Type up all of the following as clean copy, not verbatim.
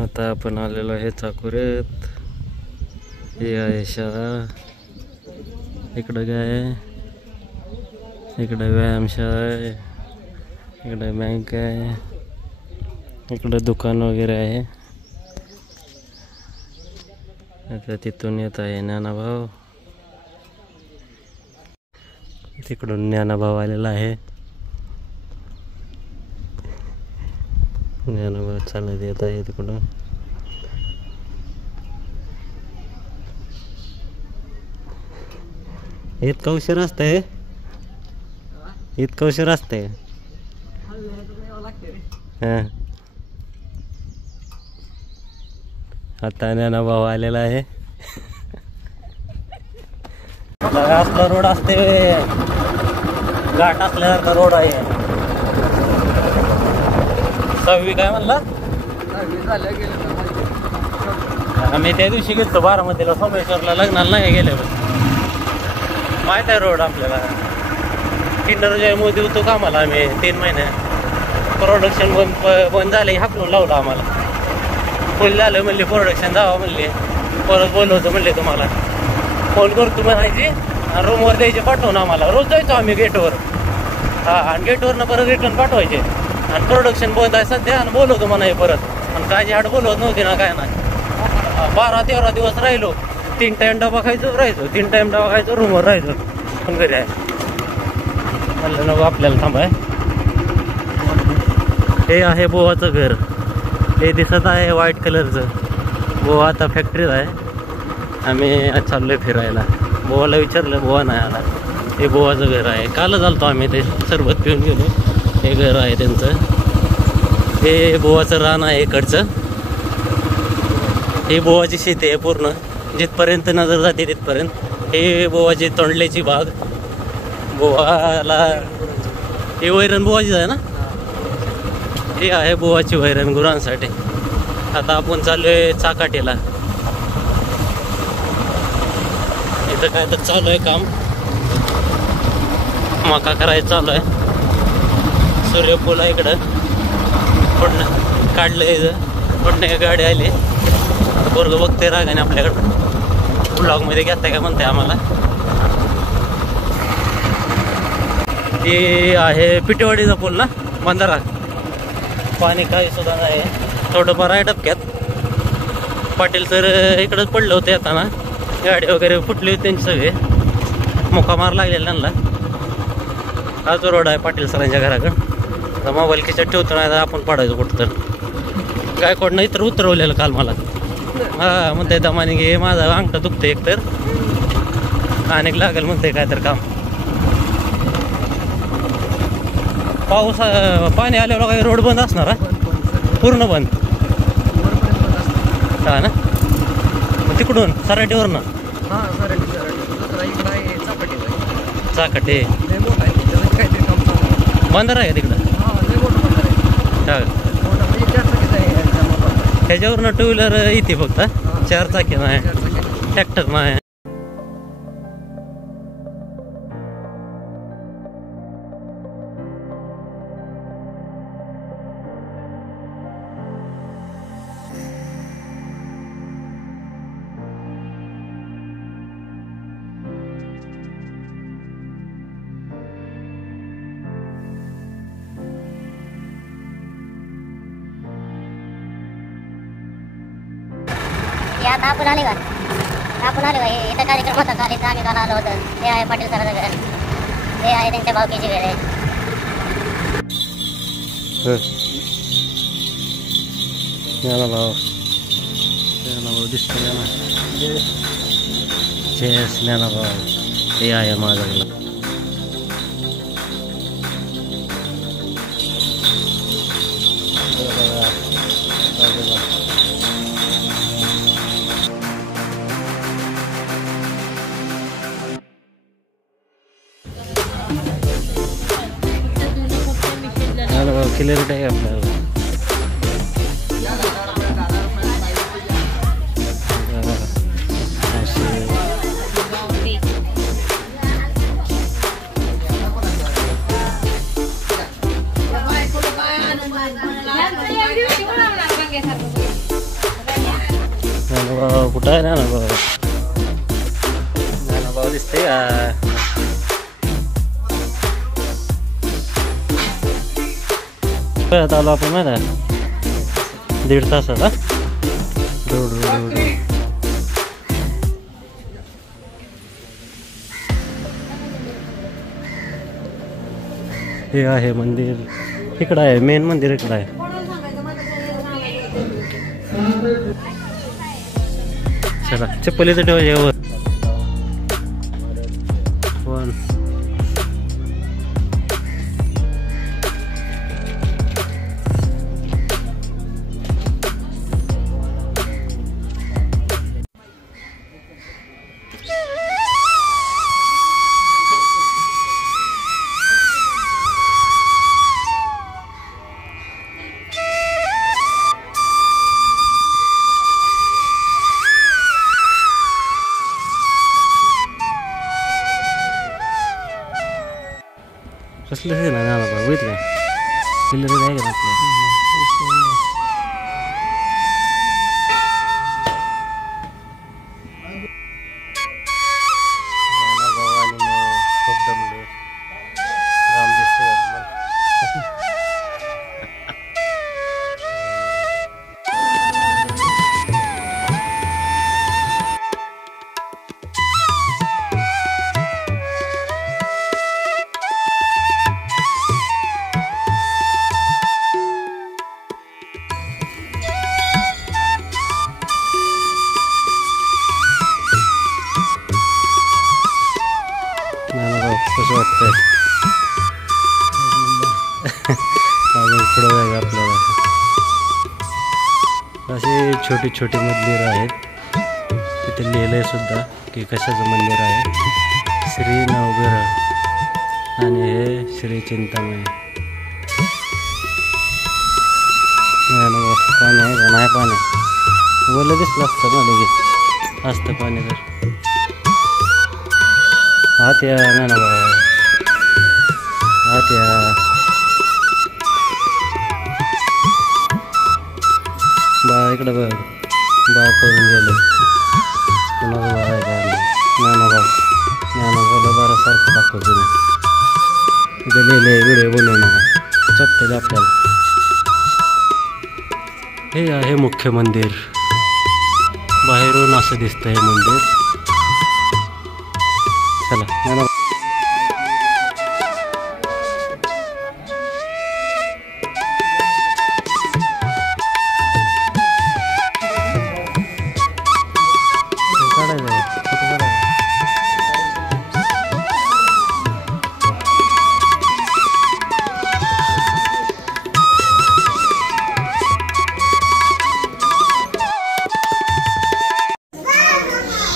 आता आपण आलेलो आहे चाकुरेत. हे आहे शाळा, इकडं काय, इकडे व्यायामशाळा आहे, इकडे बँक आहे, इकडे दुकान वगैरे आहे. आता तिथून येत आहे ज्ञानाभाऊ, तिकडून ज्ञानाभाऊ आलेला आहे. ज्ञानाभाऊ चालत येत आहे तिकडून. इतका उशीर असतंय, इतका उशीर असतंय. हां, आता ज्ञानाभाऊ आलेला आहे. असला रोड असते, घाट असल्यासारखा रोड आहे. 6वी काय म्हणला? आम्ही त्या दिवशी गेलो बारामतीला, सोमेश्वरला लग्नाला नाही गेले. माहित आहे रोड आपल्याला. किंडर जॉय मोदी होतो कामाला आम्ही 3 महिने. प्रोडक्शन बंद झाले, हाकलून लावलं आम्हाला. फुल झालं म्हणले, प्रोडक्शन जावं म्हणले, परत बोलवतो म्हणले तुम्हाला. फोन करतो म्हणायची, रूमवर द्यायचे पाठवून आम्हाला. रोज जायचो आम्ही गेटवर. हां, आणि गेटवरनं परत रिटर्न पाठवायचे. आणि प्रोडक्शन बंद आहे सध्या, आणि बोलवतो म्हणाय परत. आणि काळजी हाड बोलवत नव्हती ना, काय नाही. 12-13 दिवस राहिलो. 3 टाइम डबा खायचो, राहायचो. 3 टाइम डबा खायचो, रूमवर राहायचो. पण घरी आहे म्हणलं नको आपल्याला थांबाय. हे आहे बोवाचं घर. हे दिसत आहे व्हाईट कलरचं. बोवा आता फॅक्टरीत आहे. आम्ही चाललोय फिरायला. बोवाला विचारलं, बोवा नाही आला. हे बोवाचं घर आहे. कालच आलतो आम्ही, ते सरबत पिऊन गेलो. हे घर आहे त्यांचं. हे बोवाचं रान आहे इकडचं. हे बोवाची शेती आहे पूर्ण, जिथपर्यंत नजर जाते तिथपर्यंत. हे बोवाची तोंडल्याची बाग. बोवाला हे वैरण बोवाचीच आहे ना. हे आहे बोवाची वैरण गुरांसाठी. आता आपण चाललोय चाकाटीला. इथं काय तर चालू आहे काम, मका करायचं चालू आहे. सूर्यफूल आहे इकडं. पुढनं काढलंय, पुढनं गाडी आली. पोरग बघते रागाने आपल्याकडं. ब्लॉगमध्ये घेताय का म्हणते आम्हाला. ते आहे पिटेवाडीचा पूल ना, बंधारा. पाणी काही सुद्धा नाही, थोडंफार आहे टपक्यात. पाटील सर इकडंच पडले होते येताना. गाडी वगैरे फुटली होती त्यांची सगळे, मुका मार लागलेला त्यांना. हा जो रोड आहे पाटील सरांच्या घराकडं. आता मोबाईल खिशात ठेवतो, नाही तर आपण पडायचो कुठं तर. गायकवाडनं इतर उतरवलेलं काल मला. हा, म्हणते दमाने घे, माझा अंगठा दुखतं एकतर, अनेक लागेल म्हणते काय तर काम. पाऊस पाणी आल्यावर काही रोड बंद असणार हा, पूर्ण बंद. हा ना, मग तिकडून सराटीवरनं चाकाटे बंदर आहे तिकडं. हा, त्याच्यावरनं 2 व्हीलर येते फक्त. 4 चाकी नाही, ट्रॅक्टर नाही. आता आपण आले का इथं कार्यक्रम होता काल, इथं आम्ही काल आलो होतो. हे आहे पाटील सराचं घर, हे आहे त्यांच्या भावकीची घर आहे. ज्ञानभाऊ दिसतोय ना, ज्ञानभाऊ हे आहे माझं. क्लिअरिटी आहे आपल्याला. कुठं आहे ना भाऊ दिसते का? आलो आपण माहिती आहे 1.5 तासात. हे आहे मंदिर, इकडं आहे मेन मंदिर, इकडं आहे. चला चप्पलीचं ठेवायचे वर. कसलं हे ना बघितलं किल्लर आहे का कसं वाटतंय अजून पुढं जायचं आपल्याला. असे छोटे छोटे मंदिर आहेत, तिथे लिहिलंय सुद्धा की कशाचं मंदिर आहे. श्री नवग्रह आणि हे श्री चिंतामणी. पाणी आहे का नाही? पाणी बोललं दिसलं असतं ना, लगेच असतं पाणी. तर हात या ना बाबा, हात या. बा इकडं बघ, बा पळून गेले. कुणाचं बा आहे का? ज्ञानभाऊला बारासारखं दाखवतो ना. इथे लिहिलं व्हिडिओ बनवू नका, चपटेल आपल्याला. हे आहे मुख्य मंदिर. बाहेरून असं दिसतं हे मंदिर. चला ज्ञानभाऊ.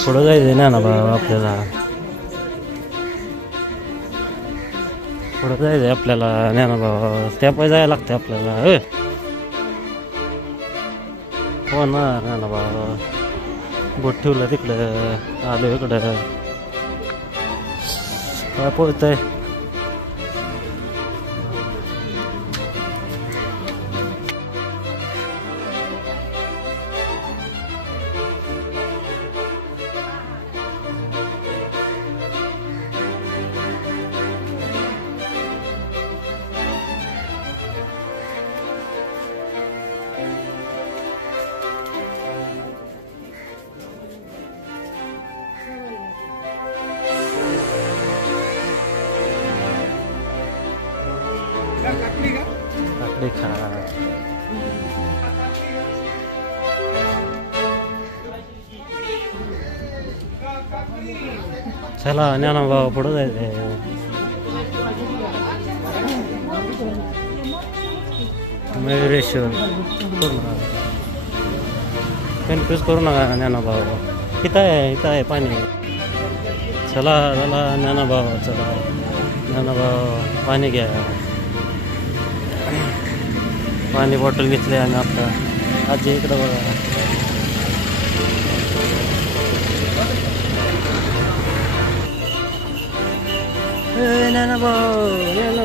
पुढं जायचं ना बाबा आपल्याला, पुढं जायचं आपल्याला. ज्ञानभाऊ त्या पाय जायला लागतं आपल्याला. हो ना ज्ञानभाऊ, बोट ठेवलं तिकडं आलो इकडं काय पोहतंय काकडी खा चला ज्ञाना भाऊ पुढं जायचंय मयुरेश्वर कन्फ्यूज करू नका ज्ञाना भाऊ इथं आहे पाणी चला चला ज्ञाना भाऊ चला ज्ञाना भाऊ पाणी घ्या पाणी बॉटल घेतली आणि आता आजी इकडं बघा ज्ञाना भाऊ